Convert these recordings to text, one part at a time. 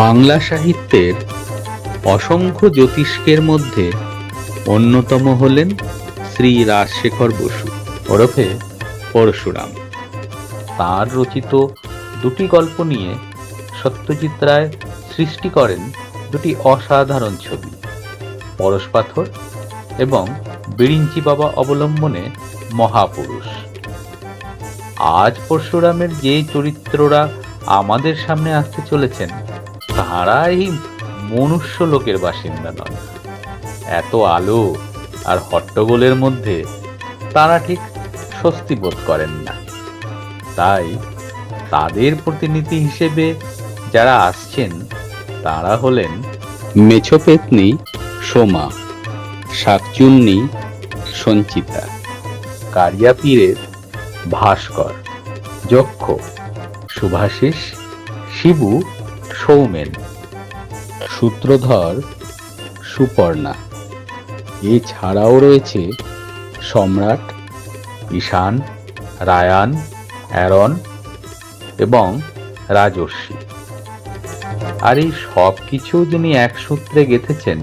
বাংলা সাহিত্যের অসংখ্য জ্যোতিষ্কের মধ্যে অন্যতম হলেন শ্রী রাজশেখর বসু ওরফে পরশুরাম। তাঁর রচিত দুটি গল্প নিয়ে সত্যজিৎ রায় সৃষ্টি করেন দুটি অসাধারণ ছবি, পরশপাথর এবং বিরিঞ্চি বাবা অবলম্বনে মহাপুরুষ। আজ পরশুরামের যে চরিত্ররা আমাদের সামনে আসতে চলেছেন তাঁরা এই মনুষ্য লোকের বাসিন্দা নন। এত আলো আর হট্টগোলের মধ্যে তারা ঠিক স্বস্তি বোধ করেন না। তাই তাদের প্রতিনিধি হিসেবে যারা আসছেন তারা হলেন মেছোপেতনি সোমা, শাকচুন্নি সঞ্চিতা, কারিয়াপীরের ভাস্কর, যক্ষ শুভাশিস, শিবু সৌমেন, সূত্রধর সুপর্ণা। এছাড়াও রয়েছে সম্রাট, ঈশান, রায়ান, অ্যারন এবং রাজর্ষি। আর এই সব কিছু যিনি এক সূত্রে গেঁথেছেন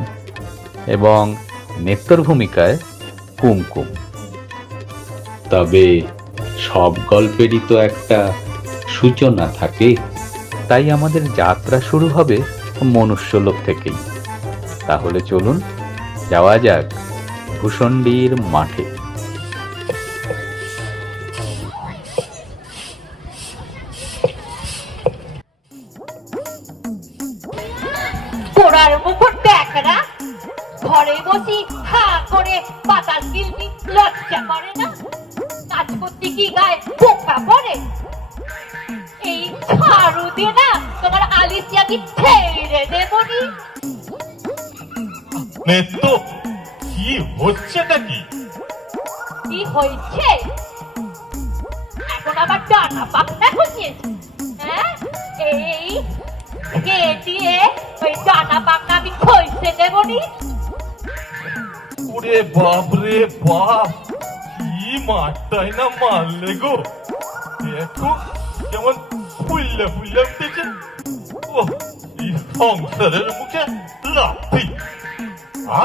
এবং নেত্রর ভূমিকায় কুমকুম। তবে সব গল্পেরই তো একটা সূচনা থাকে, তাই আমাদের যাত্রা শুরু হবে মনুষ্যলোক থেকেই। তাহলে চলুন যাওয়া যাক ভূষণ্ডির মাঠে। পোড়ার মুখর দেখ না, ঘরে বসি হা করে পাতাল কিলবি, লজ্জা করে না? কাজ করতে কি গায়ে পোকা পড়ে? এই ঝাড়ু দিয়ে না তোমার আলিশিয়াকে ছেড়ে দেবনি। নেতো, কি হচ্ছেটা কি? কি হয়েছে? এখন আবার ডানা পাখনা খুঁজিয়েছে। হ্যাঁ, এই কে দিয়ে ওই ডানা পাখনা আমি খইছে দেবনি। ওরে বাপ রে বাপ, কি মারটাই না মারলে গো। দেখো কেমন ফুললে ফুললে উঠেছে। ও, এই সংসারের মুখে লাথি।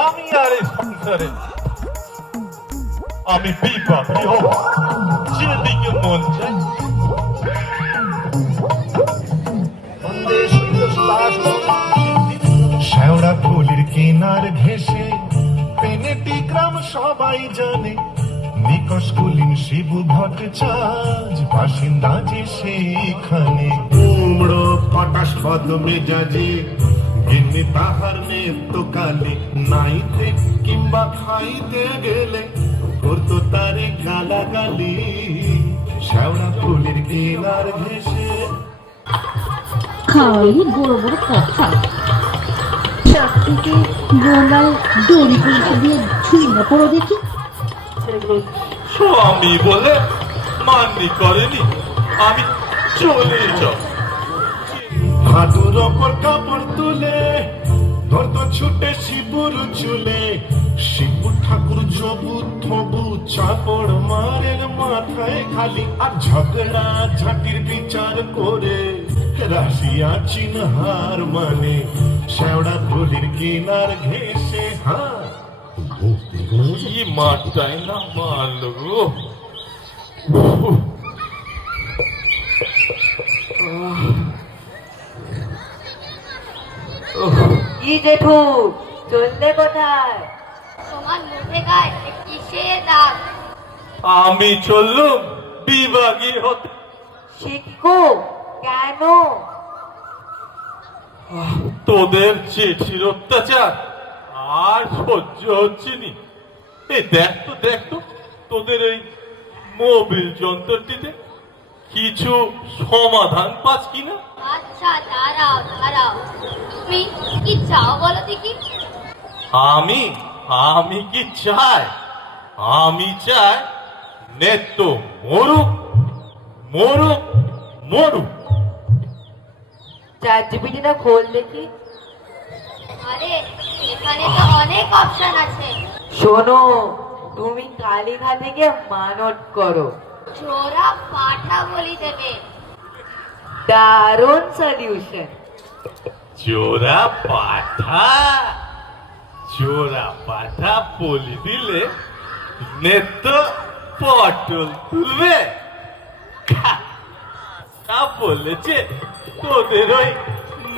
আমি আর এই সংসারে আমি বিপাকি হব, যেদিকে মন চায়। শেওড়া ফুলের কিনার ঘেসে পেনেটি গ্রাম সবাই জানে, নিকশ কুলীন শিবু ভট্টাচার্য বাসিন্দা যে সেইখানে। কুমড়ো পটাশ পদ মেজাজে গিন্নি তাহার নেত্য কালে, নাইতে কিংবা খাইতে গেলে করতো তারে গালাগালি। শেওড়া ফুলের কিনার ঘেসে খাওয়াই বড় বড় কথা, চার থেকে গোলাল দড়ি পরীক্ষা দিয়ে ছুঁই না পড়ো দেখি। স্বামী বলে মান্যি করেনি, আমি চলে যাব। হাঁটুর ওপর কাপড় তুলে ধরতো ছুটে শিবুর চুলে। শিবু ঠাকুর জবু থবু চাপড় মারের মাথায় খালি, আর ঝগড়া ঝাঁটির বিচার করে রাশিয়া চিনহার মানে। শেওড়া ফুলের কিনার ঘেসে হ্যাঁ কি মারটাই না মারল গো। কি জেঠু, চললে কোথায়? তোমার মুখে গায়ে কিসের দাগ? আমি চললুম বিভাগী হতে। শিখো কেন? তোদের চিঠির অত্যাচার আর সহ্য হচ্ছে নি। এই দেখ তো তোদের এই মোবিল যন্ত্রটিতে কিছু সমাধান পাস কিনা। আচ্ছা দাঁড়াও, তুমি কি চাও বলো দেখি? আমি কি চাই? আমি চাই নেত্য মরুক মরুক মরুক। চ্যাটজিপিটিটা খোল দেখি। আরে এখানে তো অনেক অপশন আছে। শোনো, তুমি কালীঘাটে গিয়ে মানত করো, চোরা পাঠা বলি দেবে। দারুণ সলিউশন। জোড়া পাঠা, জোড়া পাঠা বলি দিলে নেত্য পটল তুলবে। তা বলেছে তোদের ওই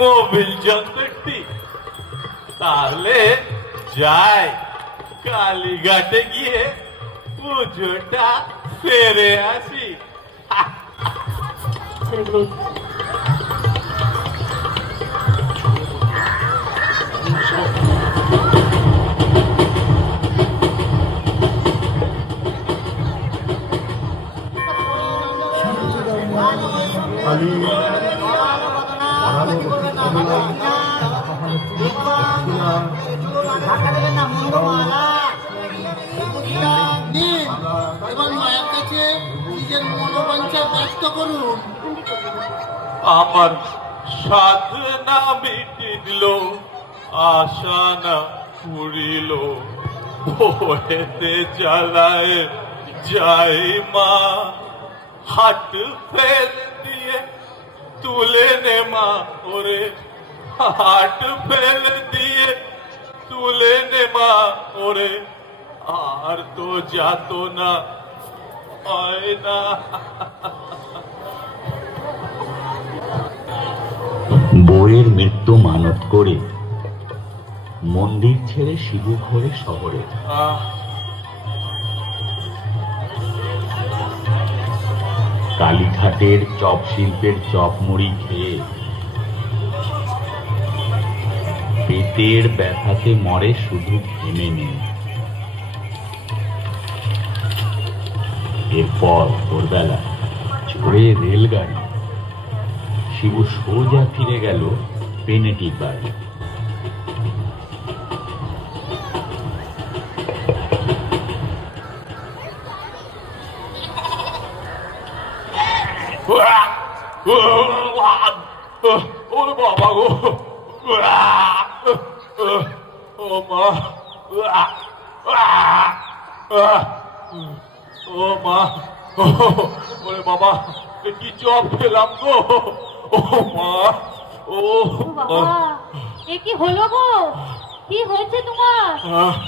মোবিল যন্ত্রটি। তাহলে যাই কালীঘাটে গিয়ে পুজোটা সেরে আসি। এবার মায়ের কাছে নিজের মনোবাঞ্ছা ব্যক্ত করুন। আমার সাধনা মিটিল, আশা না পুরিল, বহেতে জ্বালায় যাই মা। হাট ফেল দিয়ে তুলে নে মা ওরে, হাট ফেল দিয়ে তুলে নে মা ওরে, আর তো যাত না হয় না। বউয়ের মৃত্যু মানত করে মন্দির ছেড়ে শিবু ঘোরে শহরে। কালীঘাটের চপ শিল্পের চপ মুড়ি খেয়ে পেটের ব্যথাতে মরে শুধু ঘেমে নেই। এরপর ভোরবেলা চড়ে রেলগাড়ি শিবু সোজা ফিরে গেল পেনেটির বাড়ি। ওরে বাবা গো, ও মা, ও মা, ওরে বাবা কি চপ খেলাম গো, ও মা, ও বাবা, এ কি হলো গো? কি হয়েছে তোমার?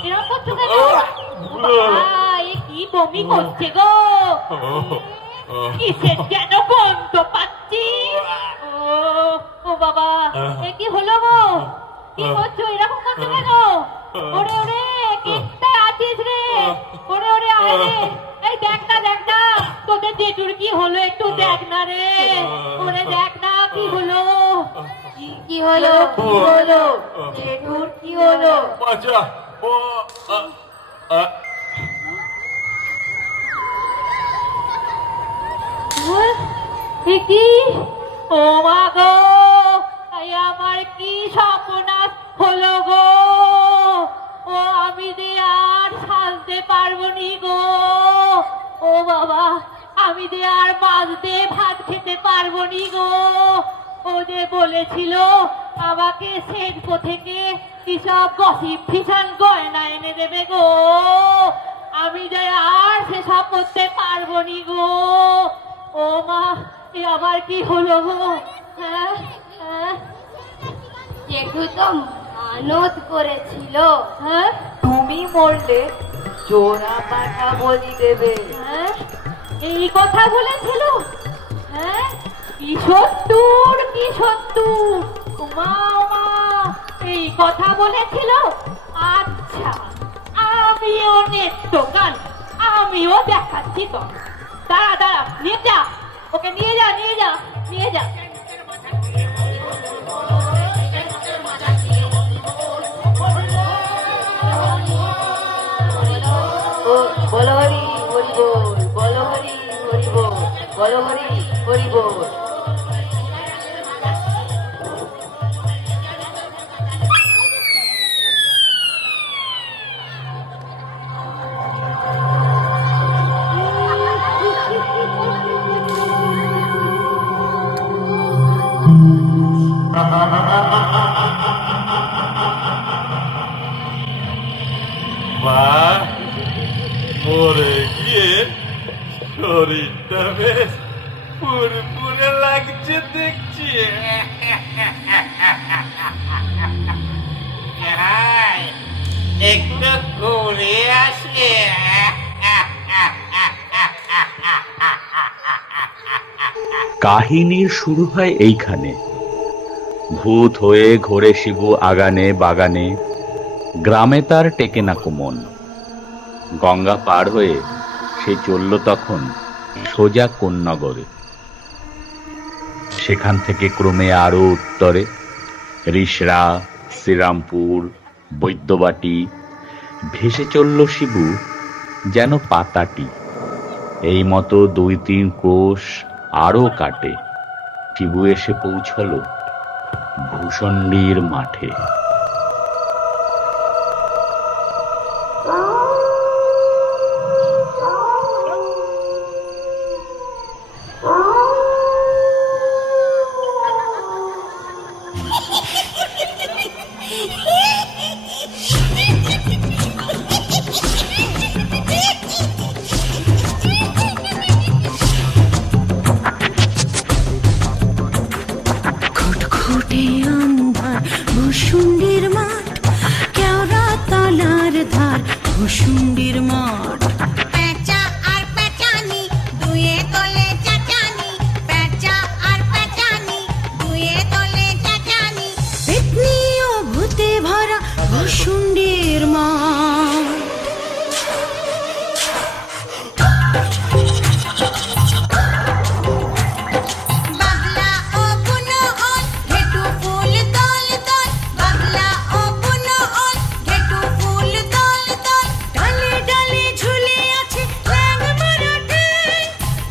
এরকম করছো কেন? বাবা, এ কি বমি করছে গো? কিসের যেন গন্ধ পাচ্ছি। ও বাবা, এ কি হলো গো? কি করছো? এরকম করছো কেন? ওরে ওরে, কোথায় আছিস রে? ওরে ওরে, আয় রে। এই দেখ না, দেখ না, তোদের জেঠুর কি হলো একটু দেখ না রে। ওরে দেখ না কি হলো। কি হলো? কি হলো? জেঠুর কি হলো? বাচ্চা ও কি? ও মা গো, আমার কি সর্বনাশ হলো গো। ও আমি যে আর সাজতে পারবো নি গো। ও বাবা, আমি যে আর মাঝতে ভাত খেতে পারবো নি গো। ও যে বলেছিল আমাকে সেটকো থেকে কিসব গসিপ ফিসান গয়না এনে দেবে গো। আমি যে আর সেসব করতে পারবো নি গো। ও মা, এ আবার কি হলো গো? হ্যাঁ হ্যাঁ, জেঠু তো মানত করেছিল। হ্যাঁ, তুমি মরলে জোড়া পাঠা বলি দেবে। হ্যাঁ, এই কথা বলেছিল? হ্যাঁ, কি সত্তর, কি সত্তর। উমা উমা, এই কথা বলেছিল? আচ্ছা, আমিও নেত্রকান, আমিও দেখাচ্ছি তো। দাঁড়া দাঁড়া, নিয়ে যা ওকে, নিয়ে যা নিয়ে যা নিয়ে যা। বলো হরি হরি বল, বলো হরি হরি বল, বলো হরি হরি বল। মা মরে গিয়ে শরীরটা বেশ পুরপুরে লাগছে দেখছি। একটু ঘুরে আসে। কাহিনীর শুরু হয় এইখানে। ভূত হয়ে ঘোরে শিবু আগানে বাগানে, গ্রামে তার টেকে না কোমন। গঙ্গা পার হয়ে সে চলল তখন সোজা কোন্নগরে। সেখান থেকে ক্রমে আরো উত্তরে রিষড়া, শ্রীরামপুর, বৈদ্যবাটি ভেসে চলল শিবু যেন পাতাটি। এই মতো 2-3 কোষ আরো কাটে শিবু এসে পৌঁছল ভূষণ্ডির মাঠে। খুটখুটে আন্ধার ভূষুণ্ডির মাঠ, কেওড়া তলার ধার ভূষুণ্ডির মাঠ। পেঁচা আর পেঁচানি দুয়ে দলে চাচানি, পেঁচা আর পেঁচানি দুয়ে দলে চাচানি। পেতনি ও ভূতে ভরা ভূষুণ্ডির মাঠ। বাবলা ও বুনো ওল ঘেটু ফুল দল দল, বাবলা ও বুনো ওল ঘেটু ফুল দল দল। ডালে ডালে ঝুলে আছে ল্যাং মারা ঠ্যাং,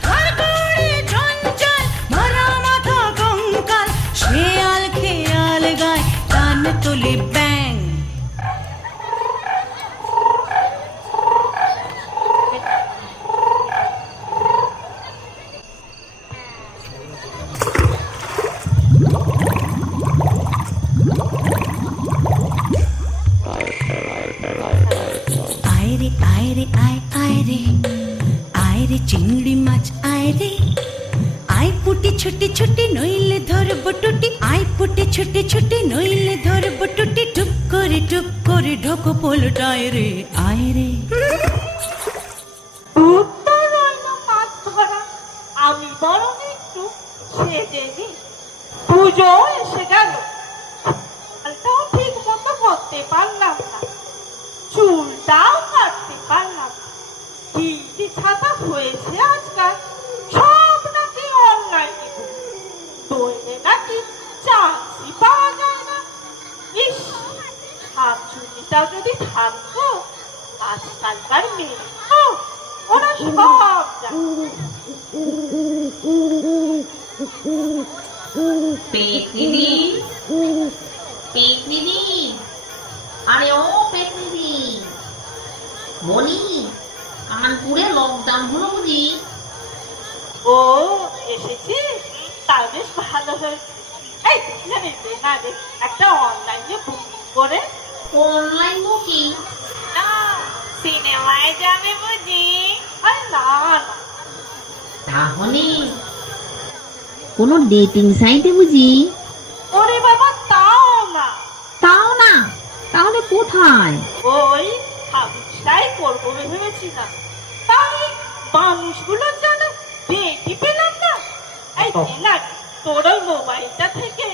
হাড়গোড়ে জঞ্জাল মারা মাথা কঙ্কাল। শেয়াল খেয়াল গায় কান তোলে ব্যাং। আয় রে আয় রে আয় আয় রে, আয় রে চিংড়ি মাছ আয় রে। আয় পুটি ছুটি ছুটি নইলে ধরব টুটি, আয় পুটি ছুটি ছুটি নইলে ধরব টুটি। টুপ করে ঢোকো পোলটায় রে আয় রে। উত্তর রইল মাছ ধরা, আমি বরং একটু সেজে নি। পুজো এসে গেল, চুলটাও ঠিক মতো করতে পারলাম না, চুলটাও কাটতে পারলাম না। কি ছাতা হয়েছে আজকাল, সব নাকি অনলাইনে, দইলে নাকি চাকরি পাওয়া যায় না। ইস, হাত চুনিটাও যদি থাকতো, আজকালকার মেয়ে ওরা সব জানে। পেতনিদি, পেতনিদি, আরে ও পেতনিদি, বলি কানপুরে লকডাউন হলো বুঝি? ও এসেছি, তাই বেশ ভালো হয়েছে। এই জানি না রে, একটা অনলাইনে বুকিং করে। Online booking? না, সিনেমায় যাবে বুঝি? আরে না না, তাহলে কোনো ডেটিং সাইটে বুঝি? ওরে বাবা তাও না। তাও না? তাহলে কোথায়? ওই হাবুসটাই করবো ভেবেছিলাম, তাই মানুষগুলো যেন ডেটই পেলাম না। এই না, তোর ওই মোবাইলটা থেকে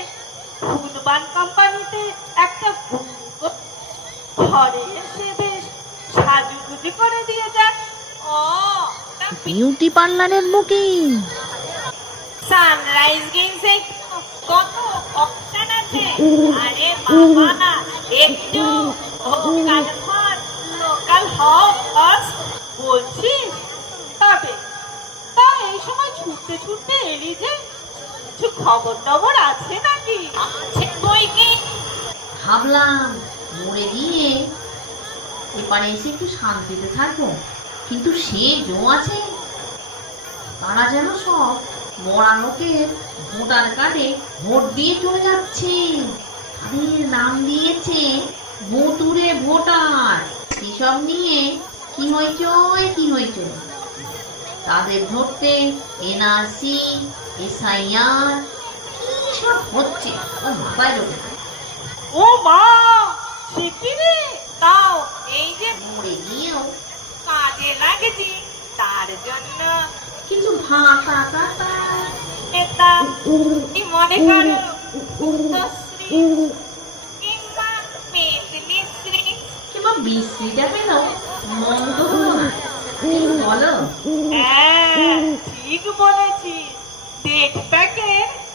ফুলবান কোম্পানিতে একটা ঘরে এসে বেশ সাজুগুজি করে দিয়ে যাক। ও বিউটি পার্লারের বুকিং? সানরাইজ গেমসে কত অপশন আছে। আরে বাবা না, একটু লোকাল হব বলছিস? তবে তা এই সময় ছুটতে ছুটতে এলি যে, কিছু খবর টবর আছে নাকি? আছে বই কি? ভাবলাম মরে গিয়ে এপারে এসে একটু শান্তিতে থাকবো, কিন্তু সে জো আছে, তারা যেন সব মরা লোকের ভোটার কার্ডে ভোট দিয়ে চলে যাচ্ছে। তাদের নাম দিয়েছে ভুতুরে ভোটার। এসব নিয়ে কি হয়েছে? তাদের ধরতে এনআরসি, এসআইআর কি সব হচ্ছে ও মাথায় ঢোকে না। ও মা, সে কি রে? তাও এই যে মরে গিয়েও কাজে লাগেছি তার জন্য কিছু ভাতা টাতা এটা কি মনে করো উত্তরশ্রী কিংবা মেদিনীশ্রী? কিংবা বিশ্রীটা পেল মন্দ হলো না, কি বলো? হ্যাঁ, ঠিক বলেছি। দেখটাকে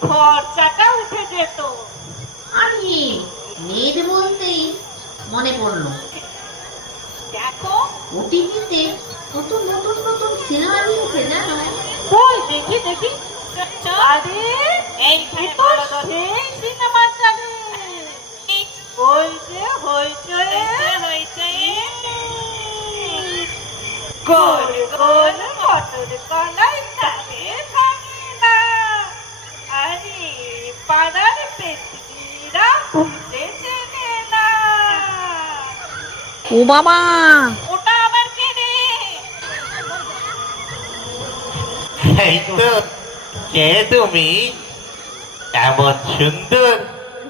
খরচাটা উঠে যেত। আরে নেট বলতেই মনে পড়লো, দেখো, ওটিভিতে কত নতুন নতুন সিনেমা দিয়েছে জানো? কই দেখি দেখি। আরে এই সিনেমা চলে। ওই যে হইচয়ে গোল গোল মটর কলাই থাকে থাকে না। আরে পাড়ার পেতনিরা ভুলতে চেনে না। ও বাবা, ওটা আবার কে রে? এই তো, কে তুমি? এমন সুন্দর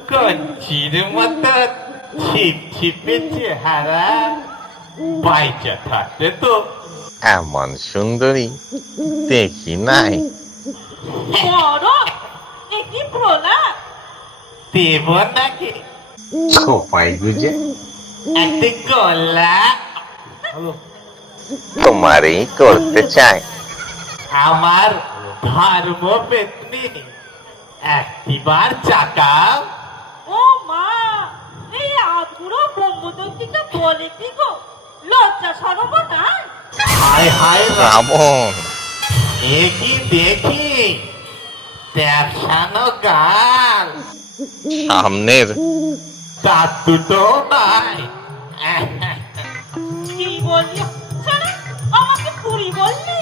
কঞ্চির মতো ছিপছিপে চেহারা, বাইচা থাকতে তো এমন সুন্দরী দেখি নাই। বড় একই প্রলাপ। দেব নাকি খোপাই গুজে একটি গলা? তোমারই করতে চাই। আমার ধর্ম পেতনি একটিবার চাকাও। ও মা, এই আধুরো ব্রহ্মদত্তিকে বলে কি গো? লজ্জা সরব নাই? হায় হায় রাবণ, এ কি দেখি দেখানো গাল, সামনের তার দুটো নাই। কি বললি? শোনো, আমাকে পুরি বললি?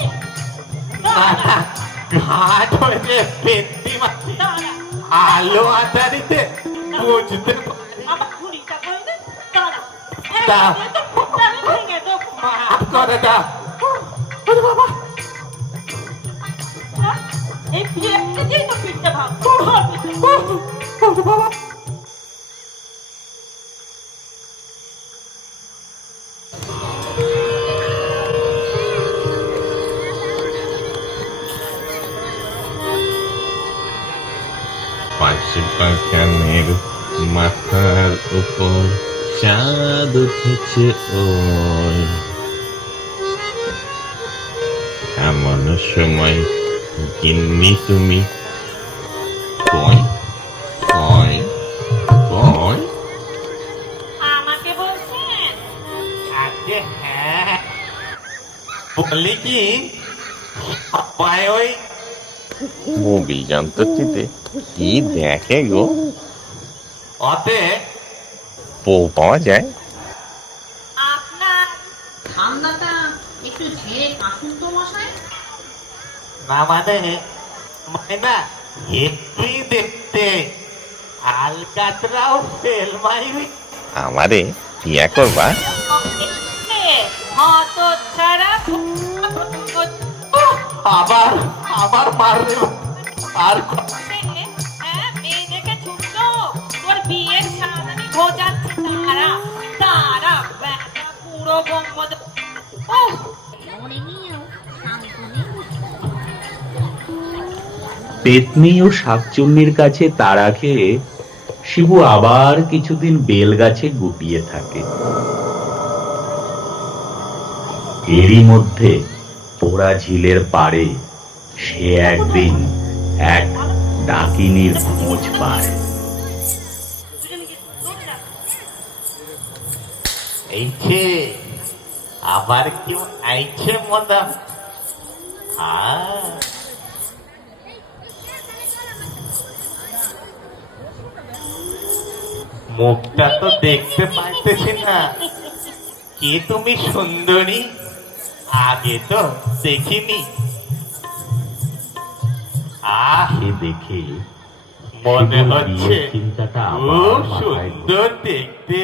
ঘাট হয়েছে পেতনি মাছি, দাঁড়া, আলো আধারিতে বুঝতে পারি। আমার পুরিটা বলবে? দাঁড়া, দাও। এই তো ফুটানি ভেঙে দেবো। মাফ করে দাও। ওরে বাবা, হ্যাঁ? এই বিয়েতে যেই তো পিঠটা ভাব। ওরে বাবা। পাশে পাখানের মাথার উপর চাঁদ উঠেছে ওই। এমন সময় গিন্নি তুমি কয় কয় কয়। আমাকে বলছেন? আগে হ্যাঁ, বলি কি সবাই ওই মুভি যন্ত্রটিতে কি দেখে গো? অতে বউ পাওয়া যায়? আপনার ঠান্ডাটা একটু ঝেড়ে কাশুন তো মশাই। না মানে মাইনা হেপি দেখতে আলকাতরাও ফেল মাইরি। আমারে বিয়া করবা? হত ছাড়া আবার আবার মারবে আর মেয়ে দেখে ছুটলো, তোর বিয়ের সামনে ঘোজাচ্ছে। তারা তারা ব্যাটা পুরো বম্মদ। মরে গিয়েও শান্ত নেই। পেতনি ও শাকচুন্নির কাছে তাড়া খেয়ে শিবু আবার কিছুদিন বেল গাছে গুটিয়ে থাকে। এরই মধ্যে পোড়া ঝিলের পাড়ে সে একদিন এক ডাকিনীর খোঁজ পায়। এইছে আবার কেউ আইছে মদা। হ্যাঁ, মুখটা তো দেখতে পাইতেছি না। কে তুমি সুন্দরী? আগে তো দেখিনি। আহ, সে দেখে মনে শিবুর হচ্ছে বিয়ের চিন্তাটা আবার খুব মাথায় সুন্দর দেখতে।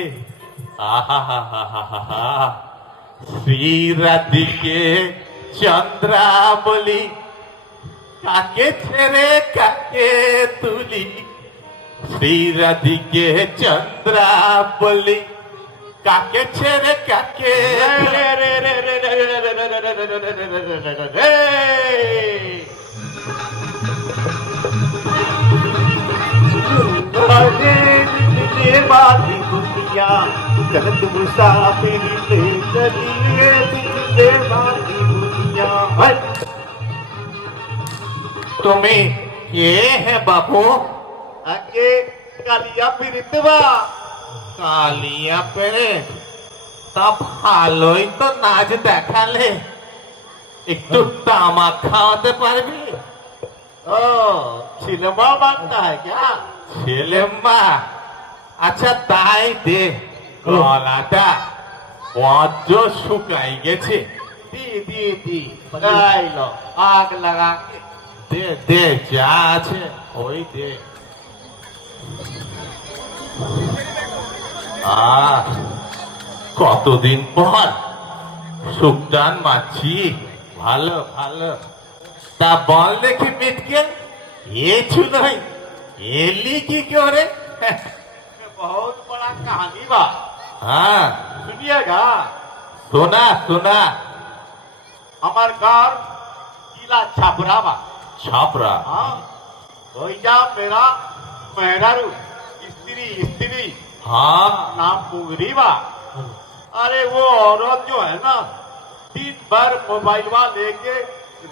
আহা হা হা হা হা হা, শ্রী রাধিকে চন্দ্রা বলি, কাকে ছেড়ে কাকে তুলি, শ্রীরাধিকে চন্দ্রা বলি, কাকে ছেড়ে কাকে তুমি কে হে বাবু? আগে কালিয়া পিরিতবা। কালিয়া পেরে তা ভালোই তো নাচ দেখালে, একটু তামাক খাওয়াতে পারবি? ও ছিলেমা বানটা হয় क्या? ছিলেমা? আচ্ছা তাই দে, গলাটা বজ্র শুকাই গেছে। দি দি দি গাইলো আগ লাগা দে দে, যা আছে ওই দে। কতদিন পর সুকটান মাছি। ভালো ভালো। তা বল দেখি মিটকে, ये चुनाई एली की क्यों रे? बहुत बड़ा कहानी बा। हाँ सुनिएगा। सुना सुना। हमार घर किला छापरा बा। छापरा? हाँ जा मेरा मेहरारू स्त्री स्त्री। हाँ नाम पुंगरी बा। अरे वो औरत जो है ना, दिन भर मोबाइल लेके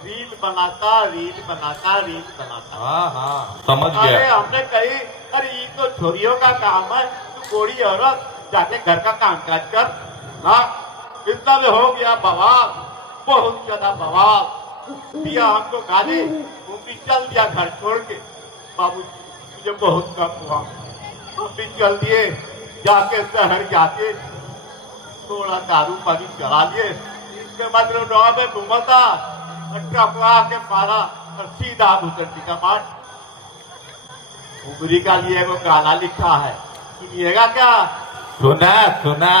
रील बनाता रील बनाता रील बनाता। हाँ हाँ समझ गया। अरे हमने कही अरे ये तो छोरियों का काम है, तू बूढ़ी औरत जाके घर का काम काज कर ना। इतना में हो गया बवाल, बहुत ज्यादा बवाल दिया हमको गाली। वो भी चल दिया घर छोड़ के। बाबू मुझे बहुत कम हुआ, हम भी चल दिए। जाके शहर जाके थोड़ा दारू पानी चला लिए। इसके मतलब गाँव में घूमता टपका के मारा और सीधा भूचंडी का मार। उगरी का लिए वो गाना लिखा है, सुनिएगा क्या? सुना सुना।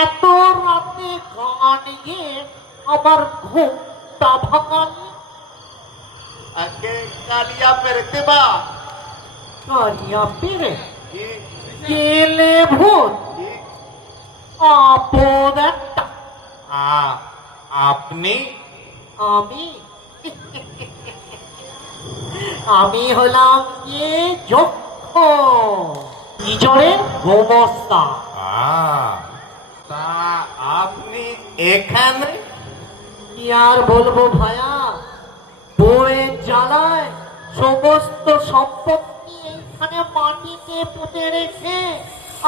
এত রাতে গান গিয়ে আবার ঘুমটা ভাঙালি। আগে কালিয়া পেরেতে বা। কালিয়া পেরে গেলে ভূত আপদ একটা। আপনি? আমি আমি হলাম গিয়ে যক্ষ, নিজরে গোমস্তা। তা আপনি এখানে? কি আর বলবো ভাইয়া, বউয়ের জ্বালায় সমস্ত সম্পত্তি এইখানে মাটিতে পুঁতে রেখে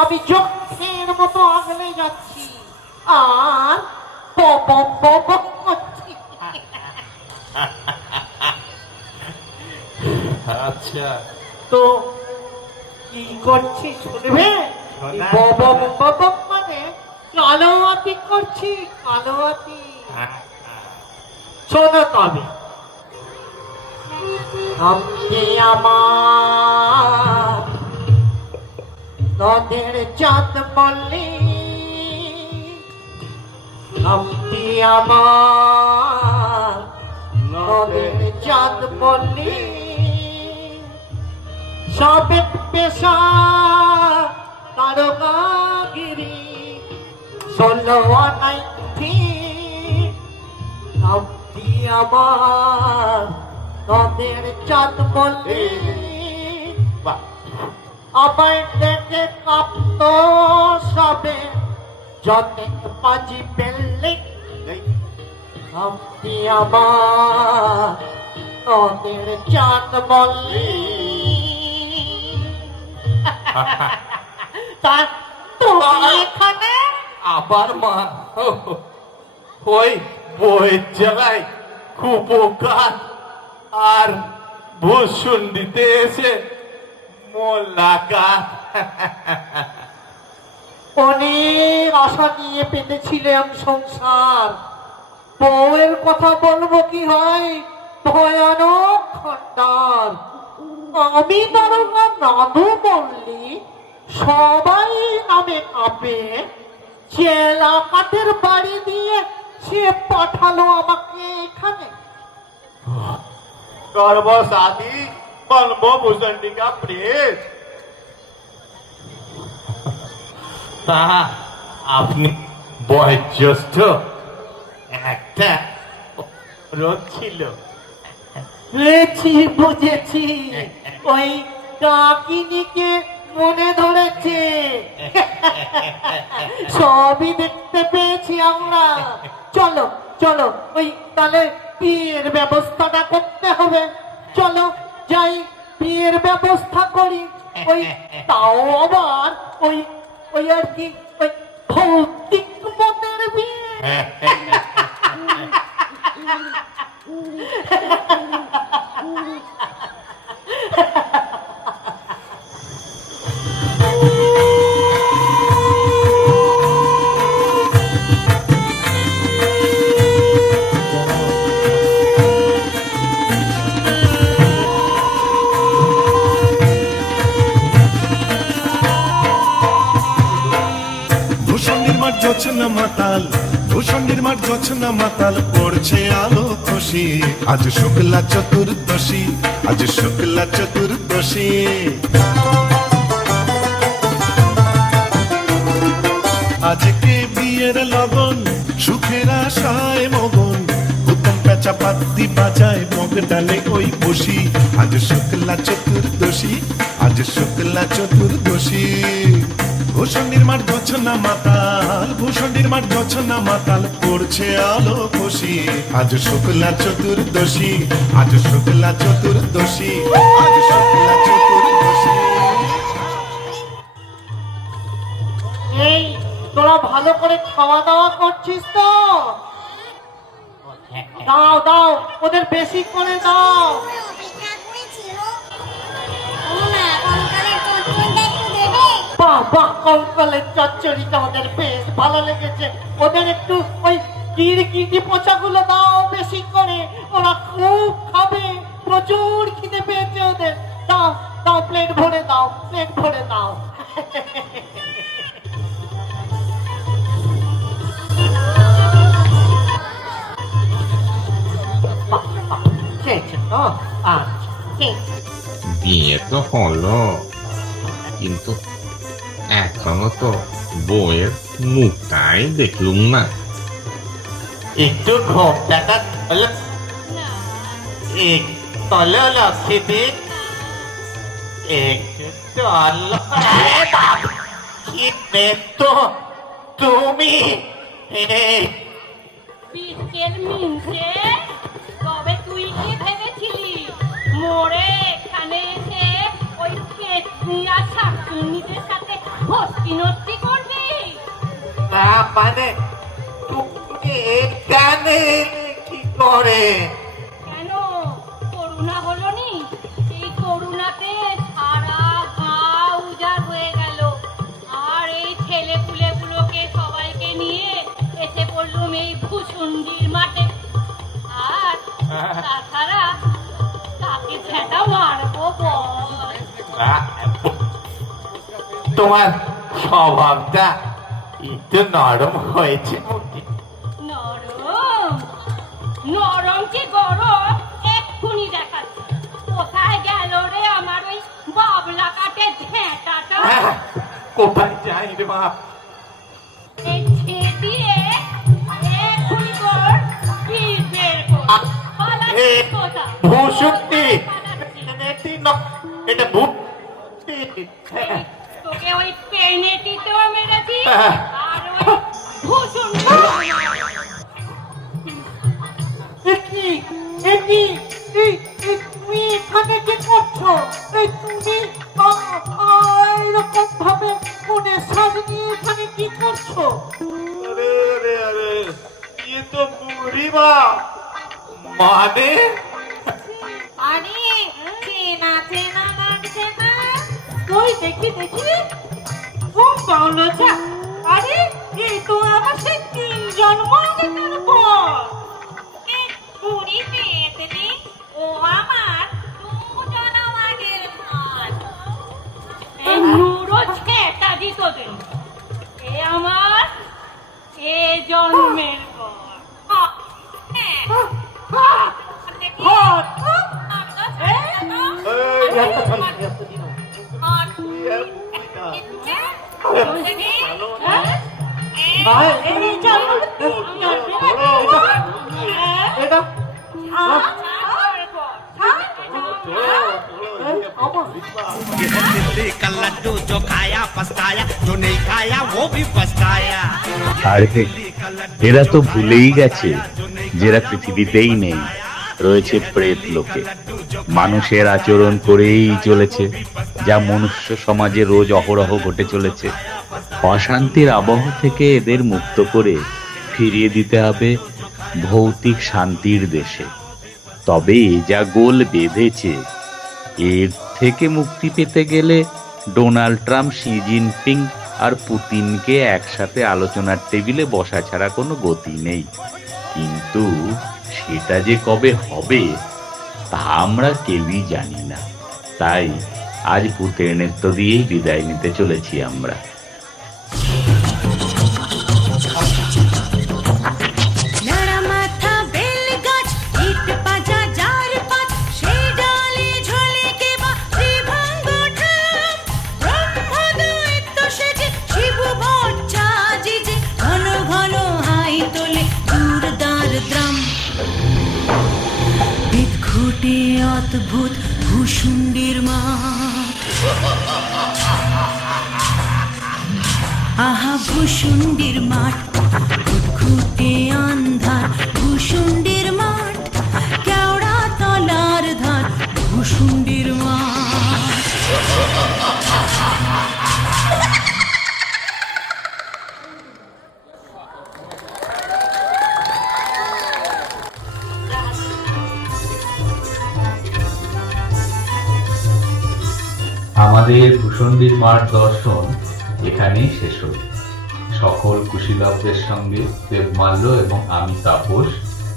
আমি যক্ষের মতো আগলে যাচ্ছি আর করছি। আচ্ছা তো কি করছি শুনবে? মানে কালোয়াতি করছি, কালোয়াতি। শোনো তবে, আপনি আমার নদের চাঁদ বললি, আপনি আমার নদের চাঁদ বললি, সাবেক পেশা তারকাগিরি 16 আনাই ঠিক। আপনি আমার নদের চাঁদ বললি, আমায় দেখে কাঁপত সবে যতে পাজি পেললে। আপনি আমার নদের চাঁদ বললি। তুমি এখানে? আবার মা ওই বইয়ের জায়গায় কুপোকার আর ভূষণ দিতে এসে মোল্লাকার। অনেক আশা নিয়ে পেতেছিলাম সংসার, বউয়ের কথা বলবো কি হয়, ভয়ানক খন্ডার। আমি দারোগা নাদু বললি সবাই নামে কাঁপে, চেলা কাঠের বাড়ি দিয়ে সে পাঠালো আমাকে এখানে। गर्भशादी बलभूषण का प्रेत। তা আপনি বয়োজ্যেষ্ঠ একটা রোগ ছিল। বুঝেছি বুঝেছি, ওই ডাকিনীকে মনে ধরেছে। সবই দেখতে পেয়েছি আমরা। চলো চলো, ওই তাহলে বিয়ের ব্যবস্থাটা করতে হবে। চলো যাই, বিয়ের ব্যবস্থা করি। ওই তাও আবার ওই ওই আর কি, ওই ভৌতিক মতের বিয়ে। জোছনা মাতাল, ভূষণ নির্মাণ জোছনা মাতাল, পড়ছে আলো খুশি। আজ শুক্লা চতুর্দশী, আজ শুক্লা চতুর্দশী। আজকে বিয়ের লগন, সুখের আশায় মগন, উত্তম পেঁচা পাত্তি বাজায়, মগ ডালে ওই বসি। আজ শুক্লা চতুর্দশী, আজ শুক্লা চতুর্দশী। ভূষণ নির্মাণ জোছনা মাতাল, ভূষণ নির্মাণ জোছনা মাতাল, পড়ছে আলো খুশি। আজ শুক্লা চতুর্দশী, আজ শুক্লা চতুর্দশী, আজ শুক্লা চতুর্দশী। এই তোরা ভালো করে খাওয়া দাওয়া করছিস তো? দাও দাও, ওদের বেশি করে দাও। বাহ বাহ, কঙ্কালের চচ্চড়িটা ওদের বেশ ভালো লেগেছে। ওদের একটু ওই কিরকিটি পোচাগুলো দাও বেশি করে, ওরা খুব খাবে, প্রচুর খিদে পেয়েছে ওদের। দাও দাও, প্লেট ভরে দাও, প্লেট ভরে দাও। খেয়েছে তো? আচ্ছা খেয়েছে। বিয়ে তো হলো, কিন্তু এখনো তো বউয়ের মুখটাই দেখলুম না। একটু ঘোমটাটা হলো তলে লক্ষ্মী দিন, একটু চলো। কি তো তুমি বিস্কের মিনছে, তবে তুই কি ভেবেছিলি মোড়ে এখানে এসে ওই পেটনি আর শাকচুন্নিদের সাথে হস্তি নস্তি করবি? না মানে তুমি এখানে কি করে? কেন করুণা হলো নি? এই করুণাতে সারা গাঁ উজাড় হয়ে গেল, আর এই ছেলে পুলেগুলোকে সবাইকে নিয়ে এসে পড়লুম এই ভূষুণ্ডির মাঠে। আর তাছাড়া তাকে ছেঁটা মারবো বল? তোমার স্বভাবটা একটু নরম হয়েছে। নরম নরম কি গরম এক্ষুনি দেখাচ্ছি। কোথায় গেল রে আমার ওই বাবলা কাটে ঝেঁটাটা? কোথায় যাই রে মা? এই ছেটিয়ে এক্ষুনি তোর বীজ বের কর। পালাচ্ছিস কোথায়? ভূষুণ্ডি এটা তোকে ওই পেনেটিতেও মেরেছি, আর ওই ভূষুণ্ড তুমি এখানে কি করছো? এই তুমি এরকম ভাবে মনে সাজ নিয়ে করছো? अरे अरे अरे ये तो बुरी बात माने আরে চেনা চেনা লাগছে না। ওই দেখি দেখি, ও বলো যা। আরে এই তো আমার সেই 3 জন্ম আগেকার পর। এই বুড়ি পেতনি, ও আমার 2 জন্ম আগের পর। এই নুরো ছেটা দিত দে, এ আমার এ জন্মের পর। का लड्डू जो खाया पछताया, जो नहीं खाया वो भी पछताया। আরে এরা তো ভুলেই গেছে যারা পৃথিবীতেই নেই, রয়েছে প্রেত লোকে। মানুষের আচরণ করেই চলেছে, যা মনুষ্য সমাজে রোজ অহরহ ঘটে চলেছে। অশান্তির আবহ থেকে এদের মুক্ত করে ফিরিয়ে দিতে হবে ভৌতিক শান্তির দেশে। তবে যা গোল বেঁধেছে, এর থেকে মুক্তি পেতে গেলে ডোনাল্ড ট্রাম্প, শি জিনপিং আর পুতিনকে একসাথে আলোচনার টেবিলে বসা ছাড়া কোনো গতি নেই। কিন্তু সেটা যে কবে হবে তা আমরা কেউই জানি না। তাই আজ ভূতের নৃত্য দিয়েই বিদায় নিতে চলেছি আমরা। নাড়া মাথা বেল গাছ, ইট পাজা যার পাত, সেই ডালে ঝোলে কেবা শ্রীভঙ্গ ঠাম। ব্রহ্মদৈত্য সেজে শিব ভট্টা জিজে, ঘন ঘন হাই তোলে দুর্দার দ্রাম। বিদঘুটে অদ্ভুত ভূষুণ্ডির মাঠ, আহা ভূষুণ্ডির মাঠ, ঘুটঘুটে আন্ধার ভূষুণ্ডির মাঠ, কেওড়া তলার ধার ভূষুণ্ডির মাঠ। আমাদের ভূষণ্ডির মাঠ দর্শন এখানেই শেষ হল। সকল কুশীলবদের সঙ্গে দেবমাল্য এবং আমি তাপস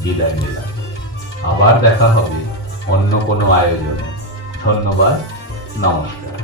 বিদায় নিলাম। আবার দেখা হবে অন্য কোনো আয়োজনে। ধন্যবাদ, নমস্কার।